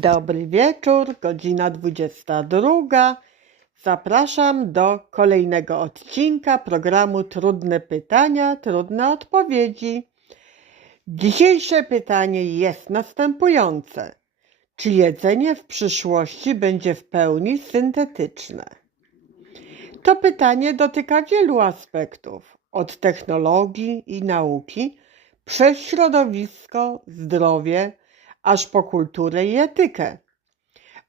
Dobry wieczór, godzina 22. Zapraszam do kolejnego odcinka programu Trudne pytania, trudne odpowiedzi. Dzisiejsze pytanie jest następujące: Czy jedzenie w przyszłości będzie w pełni syntetyczne? To pytanie dotyka wielu aspektów, od technologii i nauki, przez środowisko, zdrowie, aż po kulturę i etykę.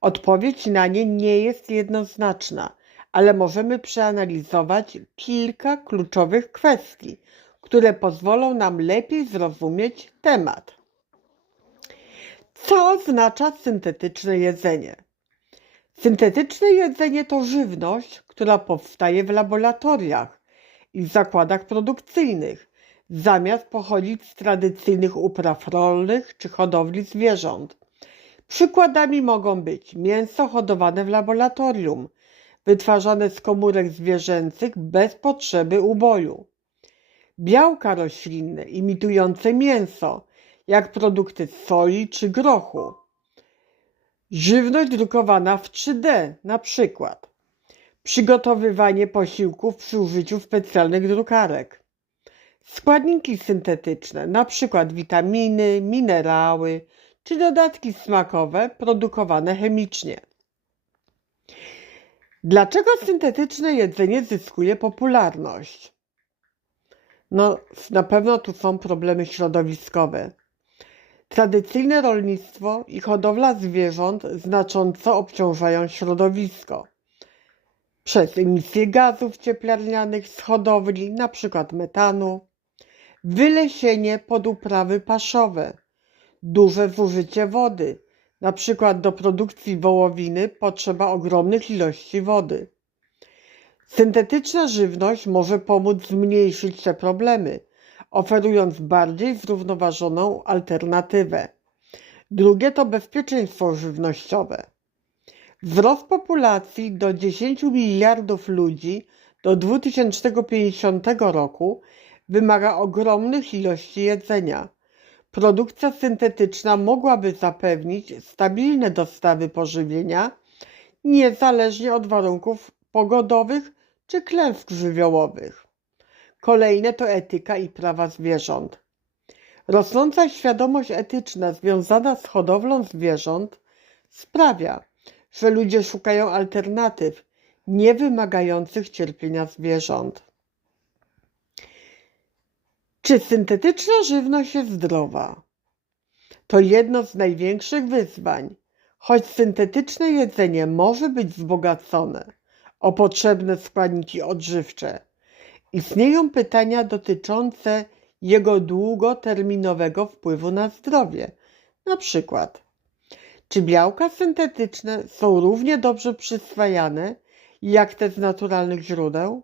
Odpowiedź na nie nie jest jednoznaczna, ale możemy przeanalizować kilka kluczowych kwestii, które pozwolą nam lepiej zrozumieć temat. Co oznacza syntetyczne jedzenie? Syntetyczne jedzenie to żywność, która powstaje w laboratoriach i w zakładach produkcyjnych, zamiast pochodzić z tradycyjnych upraw rolnych czy hodowli zwierząt. Przykładami mogą być mięso hodowane w laboratorium, wytwarzane z komórek zwierzęcych bez potrzeby uboju, białka roślinne imitujące mięso, jak produkty z soi czy grochu, żywność drukowana w 3D, na przykład przygotowywanie posiłków przy użyciu specjalnych drukarek. Składniki syntetyczne, np. witaminy, minerały czy dodatki smakowe produkowane chemicznie. Dlaczego syntetyczne jedzenie zyskuje popularność? No, na pewno tu są problemy środowiskowe. Tradycyjne rolnictwo i hodowla zwierząt znacząco obciążają środowisko przez emisję gazów cieplarnianych z hodowli, np. metanu, wylesienie pod uprawy paszowe, duże zużycie wody, np. do produkcji wołowiny potrzeba ogromnych ilości wody. Syntetyczna żywność może pomóc zmniejszyć te problemy, oferując bardziej zrównoważoną alternatywę. Drugie to bezpieczeństwo żywnościowe. Wzrost populacji do 10 miliardów ludzi do 2050 roku wymaga ogromnych ilości jedzenia. Produkcja syntetyczna mogłaby zapewnić stabilne dostawy pożywienia niezależnie od warunków pogodowych czy klęsk żywiołowych. Kolejne to etyka i prawa zwierząt. Rosnąca świadomość etyczna związana z hodowlą zwierząt sprawia, że ludzie szukają alternatyw nie wymagających cierpienia zwierząt. Czy syntetyczna żywność jest zdrowa? To jedno z największych wyzwań. Choć syntetyczne jedzenie może być wzbogacone o potrzebne składniki odżywcze, istnieją pytania dotyczące jego długoterminowego wpływu na zdrowie. Na przykład, czy białka syntetyczne są równie dobrze przyswajane jak te z naturalnych źródeł?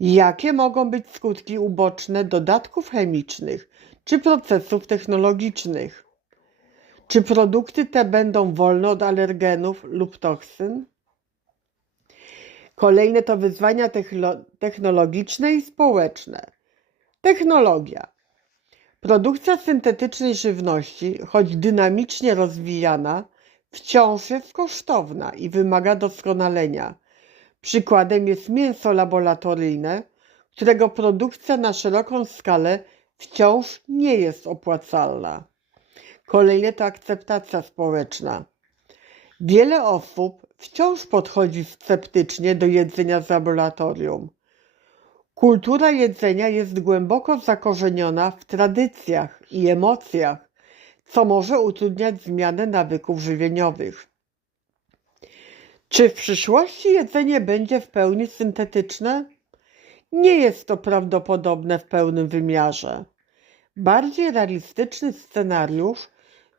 Jakie mogą być skutki uboczne dodatków chemicznych czy procesów technologicznych? Czy produkty te będą wolne od alergenów lub toksyn? Kolejne to wyzwania technologiczne i społeczne. Technologia. Produkcja syntetycznej żywności, choć dynamicznie rozwijana, wciąż jest kosztowna i wymaga doskonalenia. Przykładem jest mięso laboratoryjne, którego produkcja na szeroką skalę wciąż nie jest opłacalna. Kolejne to akceptacja społeczna. Wiele osób wciąż podchodzi sceptycznie do jedzenia z laboratorium. Kultura jedzenia jest głęboko zakorzeniona w tradycjach i emocjach, co może utrudniać zmianę nawyków żywieniowych. Czy w przyszłości jedzenie będzie w pełni syntetyczne? Nie jest to prawdopodobne w pełnym wymiarze. Bardziej realistyczny scenariusz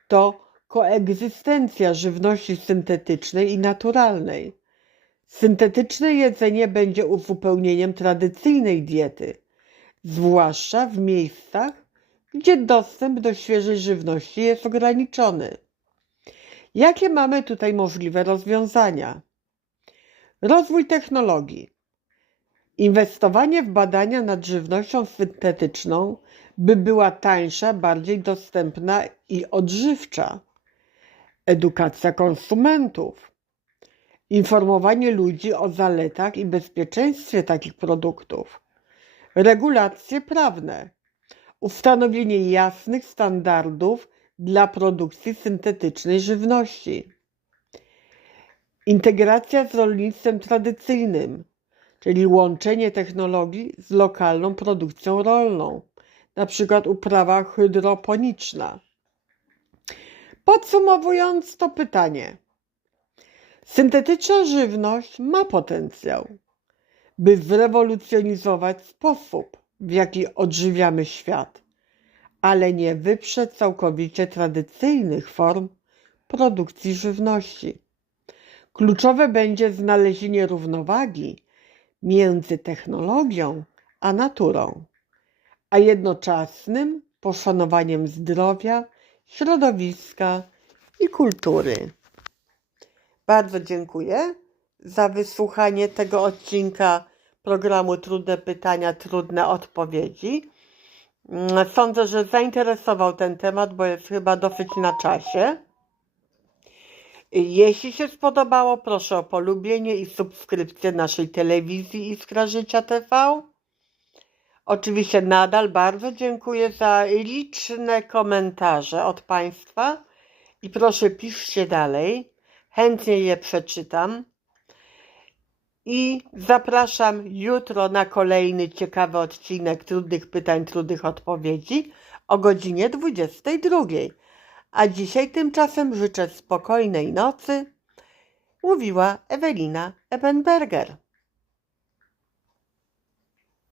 to koegzystencja żywności syntetycznej i naturalnej. Syntetyczne jedzenie będzie uzupełnieniem tradycyjnej diety, zwłaszcza w miejscach, gdzie dostęp do świeżej żywności jest ograniczony. Jakie mamy tutaj możliwe rozwiązania? Rozwój technologii. Inwestowanie w badania nad żywnością syntetyczną, by była tańsza, bardziej dostępna i odżywcza. edukacja konsumentów, informowanie ludzi o zaletach i bezpieczeństwie takich produktów, regulacje prawne, ustanowienie jasnych standardów dla produkcji syntetycznej żywności, integracja z rolnictwem tradycyjnym, czyli łączenie technologii z lokalną produkcją rolną, przykład uprawa hydroponiczna. Podsumowując to pytanie, syntetyczna żywność ma potencjał, by zrewolucjonizować sposób, w jaki odżywiamy świat, ale nie wyprze całkowicie tradycyjnych form produkcji żywności. Kluczowe będzie znalezienie równowagi między technologią a naturą, a jednoczesnym poszanowaniem zdrowia, środowiska i kultury. Bardzo dziękuję za wysłuchanie tego odcinka programu Trudne Pytania, Trudne Odpowiedzi. Mm, Sądzę, że zainteresował ten temat, bo jest chyba dosyć na czasie. Jeśli się spodobało, proszę o polubienie i subskrypcję naszej telewizji Iskra Życia TV. Oczywiście nadal bardzo dziękuję za liczne komentarze od Państwa i proszę piszcie dalej. Chętnie je przeczytam. I zapraszam jutro na kolejny ciekawy odcinek Trudnych Pytań, Trudnych Odpowiedzi o godzinie 22. A dzisiaj tymczasem życzę spokojnej nocy. Mówiła Ewelina Ebenberger.